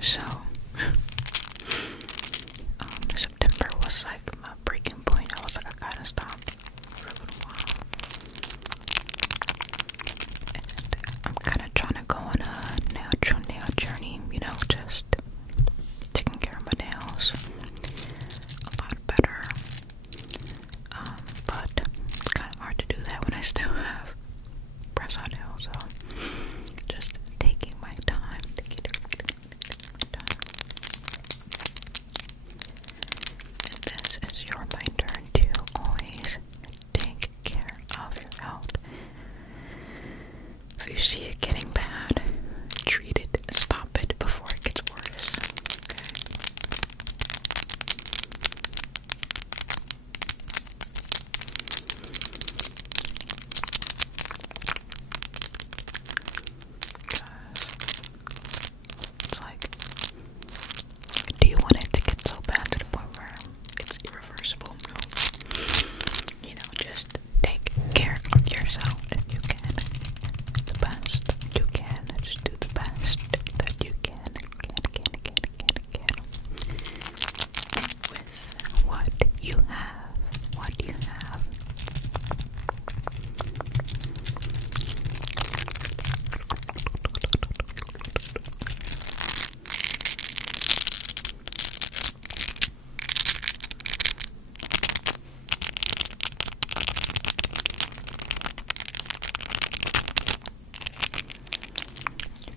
So September was like my breaking point. I was like, I gotta stop for a little while. And I'm kind of trying to go on a natural nail journey, you know, just taking care of my nails a lot better. But it's kind of hard to do that when I still have press-on nails, so just taking my time. And this is your reminder to always take care of your health. If you see it getting bad, treat it, stop it before it gets worse. Okay? It's like, do you want it to get so bad to the point where it's irreversible? No. You know, just take care of yourself if you can. The best you can. Just do the best that you can. With what you have. What you have.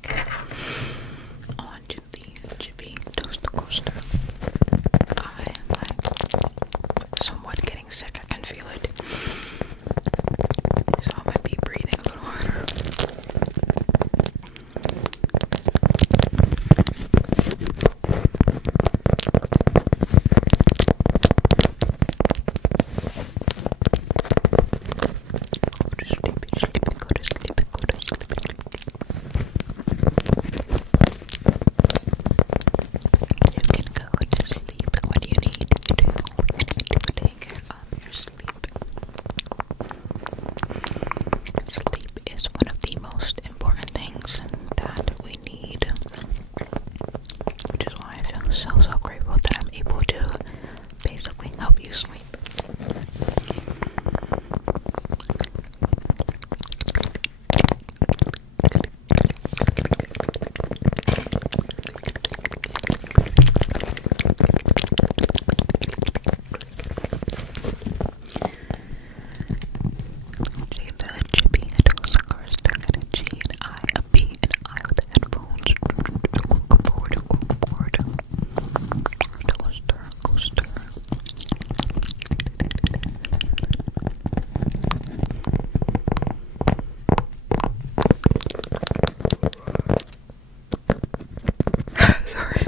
Okay. On to the chippy toaster coaster. I'm like somewhat getting sick. I can feel it. So I might be breathing a little harder. Go to sleep, go to sleep, go to sleep. You can go to sleep. What do you need to do? You need to take care of your sleep. Sleep is one of the most important things that we need, which is why I feel so grateful that I'm able to basically help you sleep. G, the chippy, a toaster coaster, and a G, an I, a B, an I with the headphones. Board, coaster. Sorry.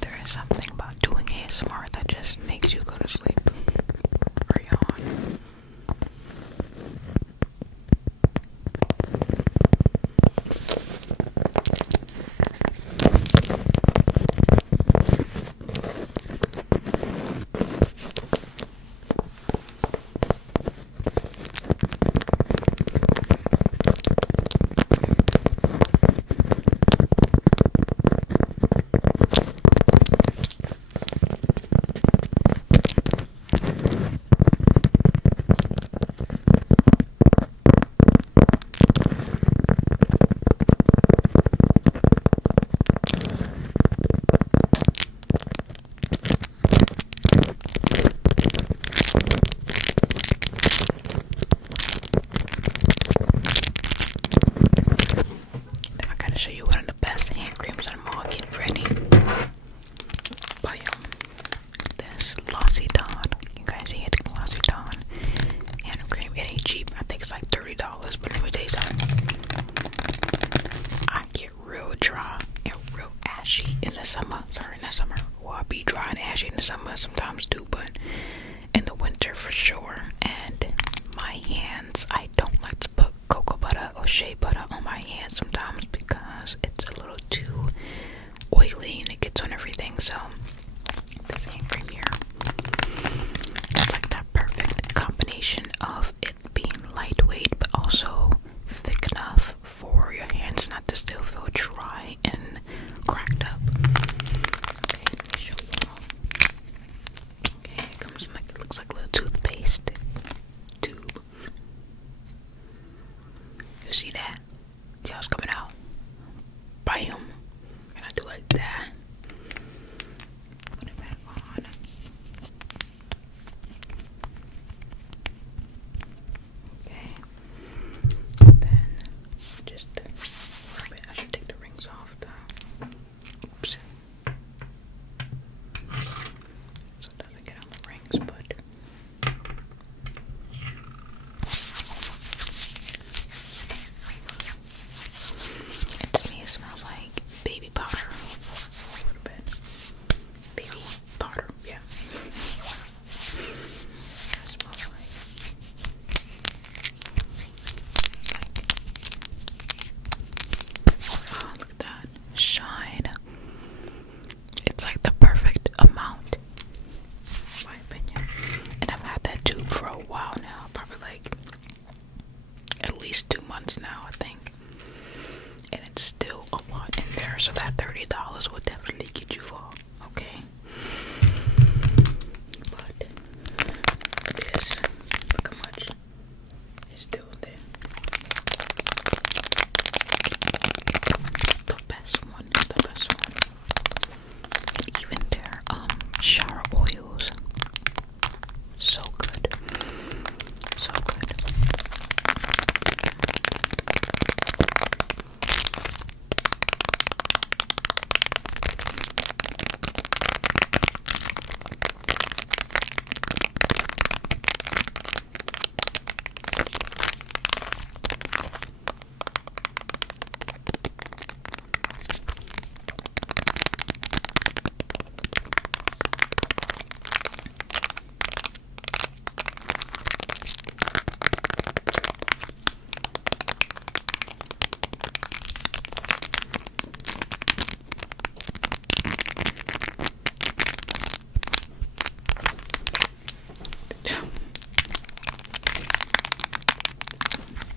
There is something about doing ASMR that just makes you go to sleep or yawn. Now I gotta show you one of the best hand creams on the market. Ready? Buy this Lossy Dawn. You guys see it? Lossy Dawn hand cream. It ain't cheap. I think it's like $30. But let me tell you something. I get real dry and real ashy in the summer. Sorry, not summer. Well, I'll be dry and ashy in the summer sometimes too, but in the winter for sure. And my hands, I don't like to put cocoa butter or shea butter on my hands sometimes because it's a little too oily and it gets on everything. So this hand cream here, it's like that perfect combination of it being lightweight but also thick enough You see that? See how it's coming out? Bam. And I do like that. Put it back on. Okay. And then just a little bit. I should take the rings off though. Oops. So it doesn't get on the rings, but and to me it smells like baby powder. A little bit. Baby powder, yeah. It smells like oh, look at that. Shine. It's like the perfect amount, in my opinion. And I've had that tube for a while now. Probably like at least 2 months now, I think. And it's still a lot in there. So that $30 will definitely get you far. Okay. But this, look how much is still there. The best one, the best one. And even their shower oils, so good, so good.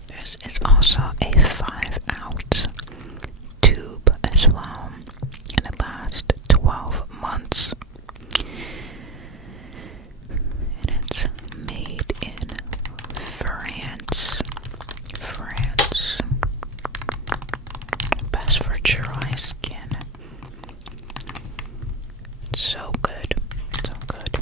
This is also a 5-ounce tube as well, and it lasts 12 months. And it's made in France. France. Best for dry skin. So good. So good.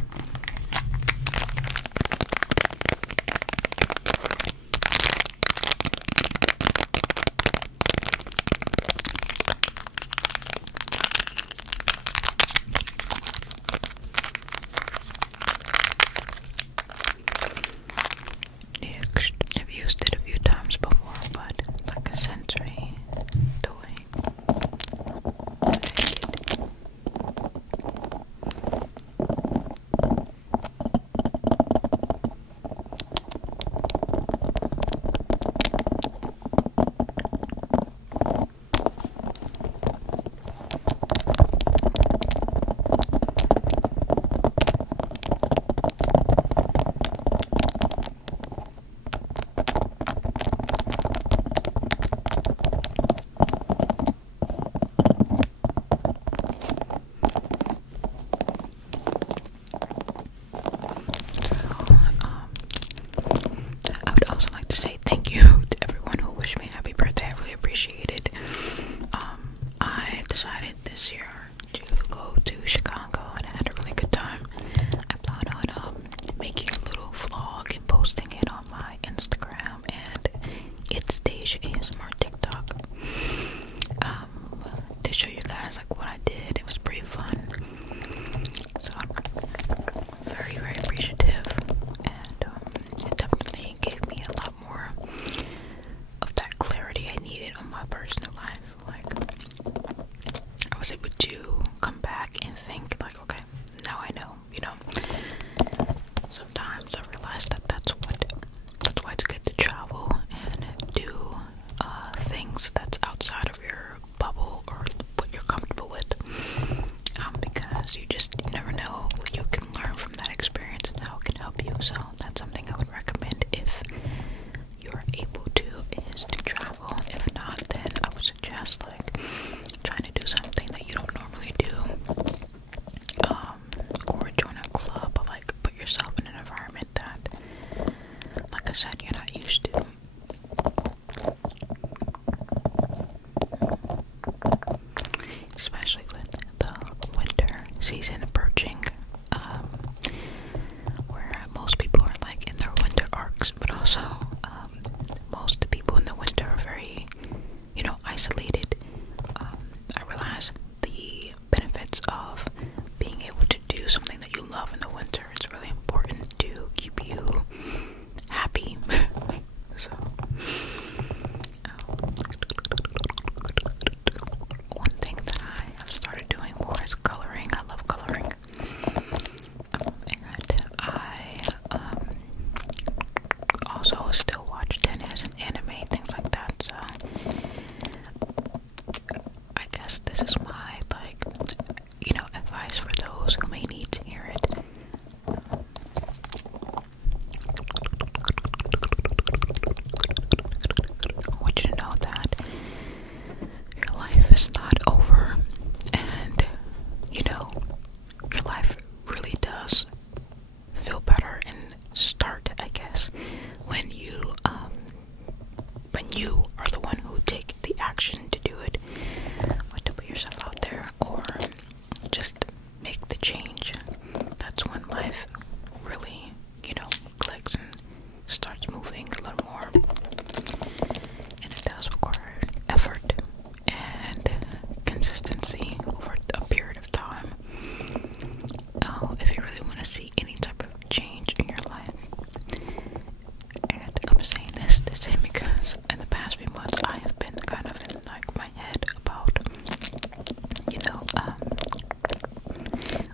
the past few months, I have been kind of in like my head about,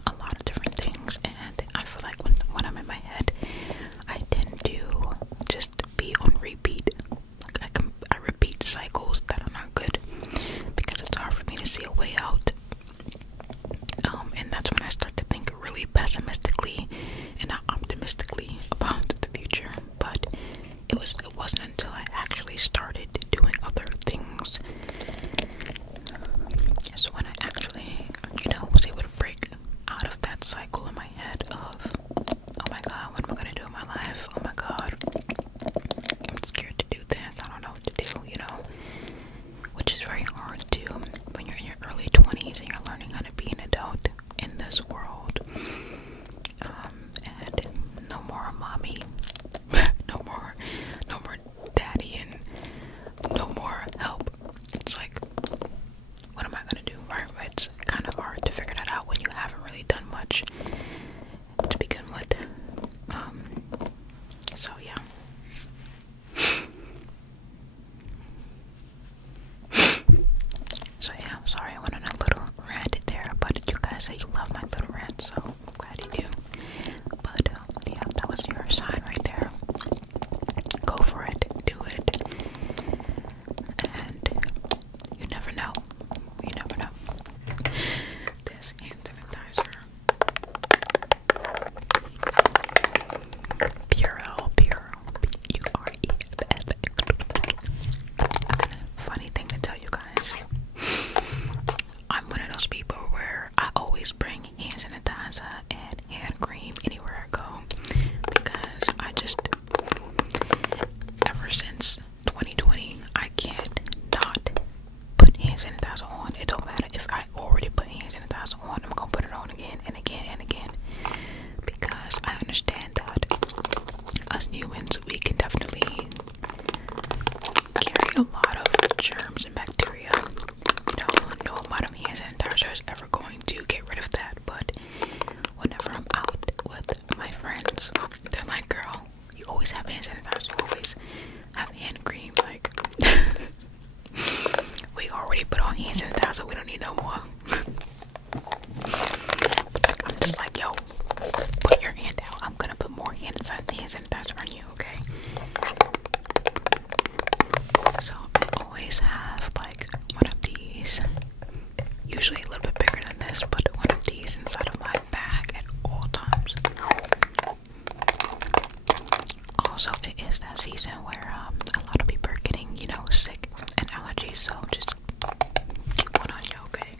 a lot of different things, and I feel like when I'm in my head, I tend to just be on repeat. Like I repeat cycles that are not good because it's hard for me to see a way out. And that's when I start to think really pessimistically and not optimistically about the future. But it wasn't until I actually started doing other things. So when I actually, was able to break out of that cycle in my head of, oh my god, what am I gonna do in my life? Oh my god, I'm scared to do this. I don't know what to do, which is very hard to when you're in your early 20s and you're learning how to be an adult in this world. And no more mommy, no more daddy, and no more help. It's like, what am I gonna do, right? It's kind of hard to figure that out when you haven't really done much to begin with. So yeah. So yeah, sorry I went on a little rant there, but you guys say you love my little rant, so I'm glad you do. But yeah, that was your sign right there. Go for it, do it, and you never know. You never know. This hand sanitizer, Purell, P-U-R-E. Funny thing to tell you guys, I'm one of those people where I always bring hand sanitizer and hand cream anywhere I go, because I just, ever since 2020, I can't not put hand sanitizer on. It don't matter if I already put hand sanitizer on, I'm gonna put it on again and again and again, because I understand that us humans, we can definitely carry a lot of germs and bacteria. No amount of hand sanitizer is ever going to get rid of that. But whenever I'm out with my friends, they're like, girl, you always have hand sanitizer, you always have hand cream. Like, we already put on hand sanitizer, we don't need no more. I'm just like, yo, put your hand out. I'm gonna put more hand sanitizer on you, okay? So I always have like one of these, usually a little bit bigger than this, but one of these inside of my bag at all times. Also, it is that season where a lot of people are getting, sick and allergies, so just keep one on you, okay?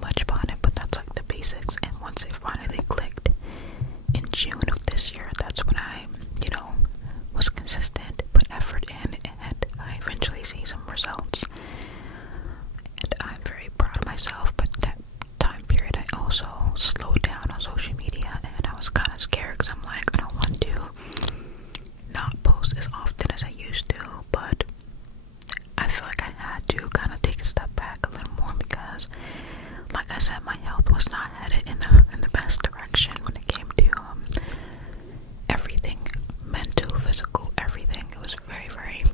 much upon it, but that's like the basics. And once it finally clicked in June of this year, that's when I, was consistent, put effort in, and I eventually see some results. And I'm very proud of myself, but that time period I also slowed down on social media, and I was kind of scared because I'm like, I don't want to not post as often as I used to, but I feel like I had to kind of take a step back a little more because, like I said, my health was not headed in the best direction when it came to everything, mental, physical, everything. It was very, very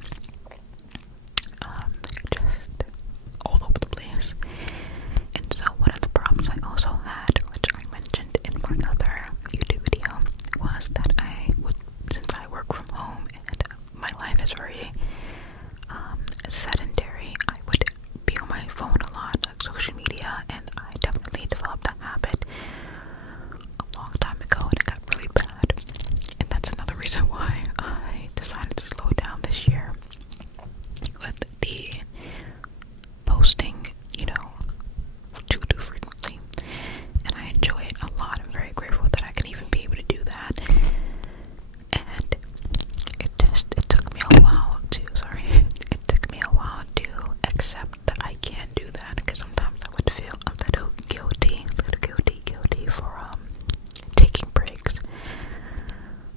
just all over the place. And so one of the problems I also had, which I mentioned in my other YouTube video, was that since I work from home and my life is very sedentary, I would be on my phone a lot, like social media, and I definitely developed that habit a long time ago, and it got really bad. And that's another reason why I decided to slow down this year with the posting, too frequently. And I enjoy it a lot. I'm very grateful that I can even be able to do that. And it took me a while to accept that I can't do that, because sometimes I would feel a little guilty for taking breaks.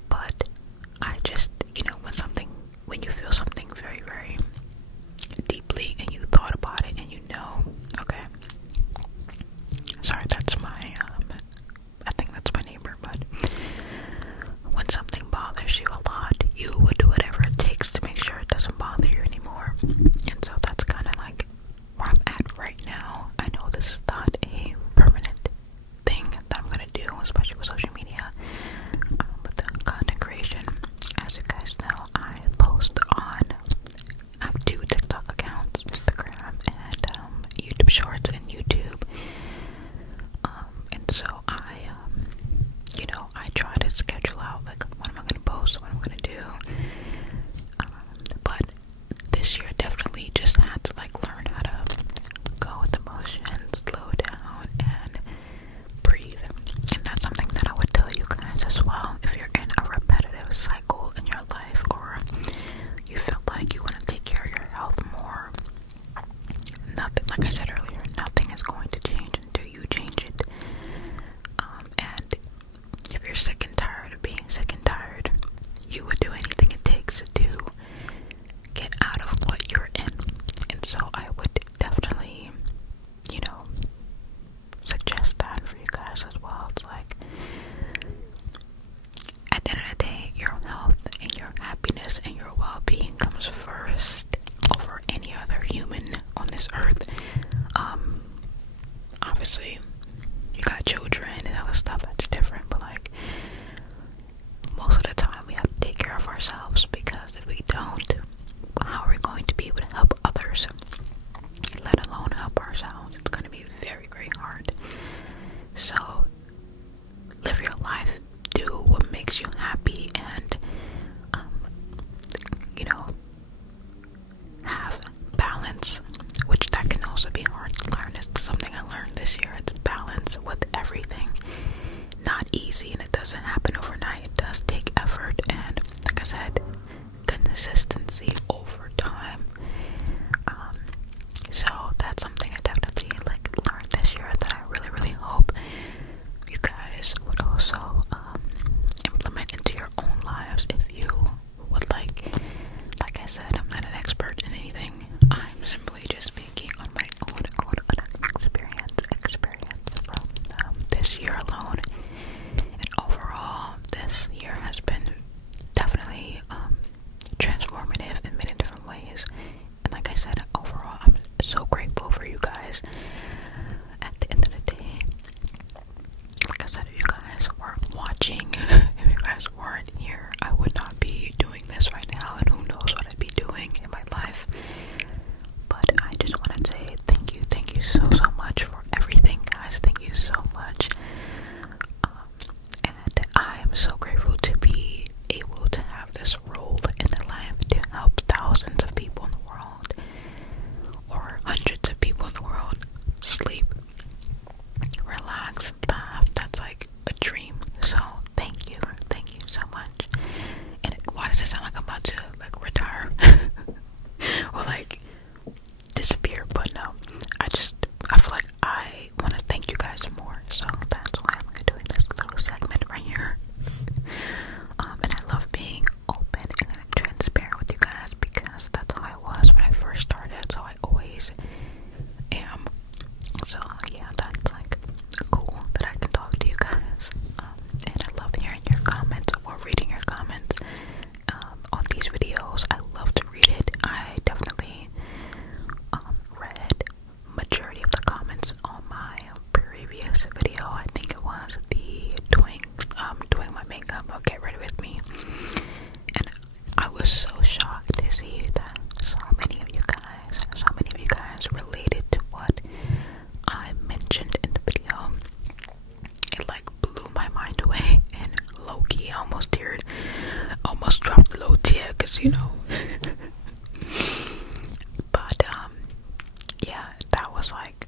But I just, when you feel something very, very deeply and you thought about it and okay, sorry, that's my, I think that's my neighbor, but when something bothers you a lot, you would do whatever it takes to make sure it doesn't bother you anymore. And so that's kind of like where I'm at right now. I know this is not a permanent thing that I'm going to do, especially with social media, but the content creation, as you guys know, I have 2 TikTok accounts, Instagram and YouTube Shorts and YouTube. And so I try to schedule out like what am I gonna post, what I'm gonna do. But this year definitely just had to like learn how to go with the motions, slow down, and breathe. And that's something that I would tell you guys as well. If you're in a repetitive cycle in your life, or you feel like you want to take care of your health more, nothing, like I said earlier, nothing is going to change until you change it. And if you're sick and tired of being sick and tired, you would do anything it takes to get out of what you're in. And so I would definitely, suggest that for you guys as well. It's like, at the end of the day, your health and your happiness and your well-being comes first over any other human on this earth. Obviously, you got children and other stuff that's different, but like, most of the time we have to take care of ourselves, because if we don't, how are we going to be able to help others, let alone help ourselves? It's going to be very, very hard. So live your life, do what makes you happy, and have balance, which that can also be hard to learn. It's something I learned this year. It's balance with everything. Not easy, and it doesn't happen overnight. It does take effort, and like I said, consistency over time. disappear. But no, I feel like I want to thank you guys more, so that's why I'm doing this little segment right here. And I love being open and transparent with you guys because that's how I was when I first started, so I always am. So yeah, that's like cool that I can talk to you guys. And I love hearing your comments or reading your comments on these videos. I love to read it. I definitely read majority of the comments on my previous video. I think it was the doing my makeup or get ready with me, and I was so shocked to see that so many of you guys related to what I mentioned in the video. It like blew my mind away, and low-key I almost dropped a little tear because but yeah, that was like